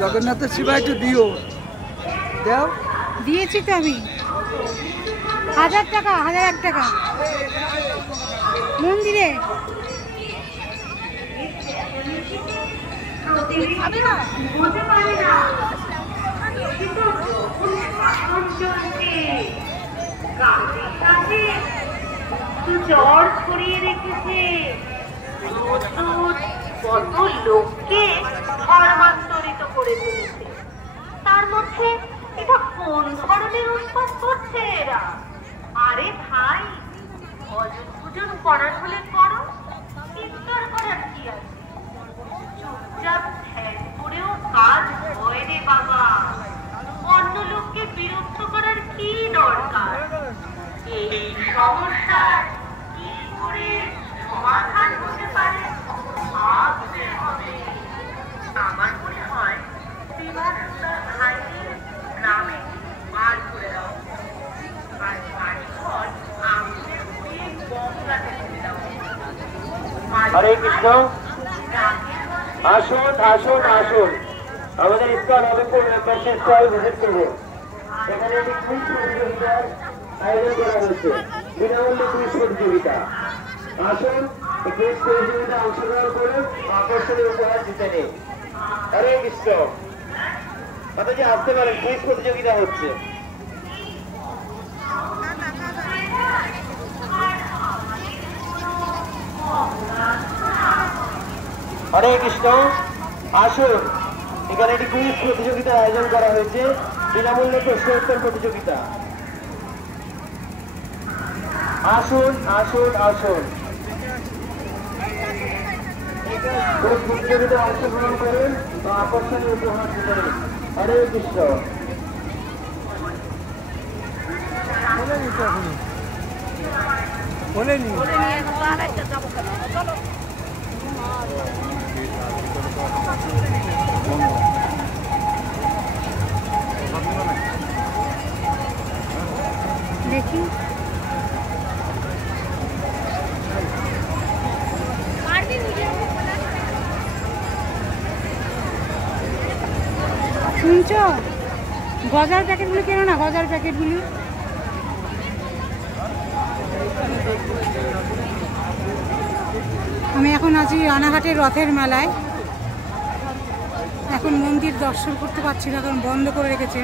জগন্নাথের সেবা একটু দিও, দাও। দিয়েছি তো আমি 1000 টাকা, 1001 টাকা মন্দিরে। জ্বর ছড়িয়ে রেখেছে, কত লোককে ধর্মান্তরিত করে তুলেছে। তার মধ্যে এটা কোন ধরনের উৎপাত করছে এরা? আরে ভাই, ভজন পূজন করার হলে করো, চিৎকার করার কি আছে? চুপচাপ ধ্যান করেও কাজ হয় রে বাবা। অন্য লোককে বিরক্ত করার কি দরকার? এই সমস্যার কি করে সমাধান হতে পারে ভাবতে হবে। আমার মনে হয় শ্রীবাসুদার ভাইদের গ্রামে বার করে দাও, আর বাড়িঘর আগুনে পুড়িয়ে গঙ্গাতে ফেলে দাও। হরে কৃষ্ণ। আসুন আসুন আসুন, আমাদের ISKCON Habipur membership stall visit করবো। এখানে একটি কুইজ প্রতিযোগিতার আয়োজন করা হয়েছে, বিনামূল্যে কুইজ প্রতিযোগিতা। আসুন এই কুইজ প্রতিযোগিতা অংশগ্রহণ করুন, আকর্ষণীয় উপহার জিতে নিন। হরে কৃষ্ণ। মাতাজি আসতে পারেন, কুইজ প্রতিযোগিতা হচ্ছে। হরে কৃষ্ণ। আসুন, এখানে একটি কুইজ প্রতিযোগিতার আয়োজন করা হয়েছে, বিনামূল্যে প্রশ্ন উত্তর প্রতিযোগিতা। আসুন আসুন আসুন, কুইজ প্রতিযোগিতায় অংশগ্রহণ করুন ও আকর্ষণীয় উপহার জিতে নিন। হরে কৃষ্ণ। দেখি শুনছো, গজার প্যাকেটগুলো কেন না, গজার প্যাকেটগুলো। আমি এখন আছি রানাঘাটের রথের মেলায়। এখন মন্দির দর্শন করতে পারছি না, কারণ বন্ধ করে রেখেছে।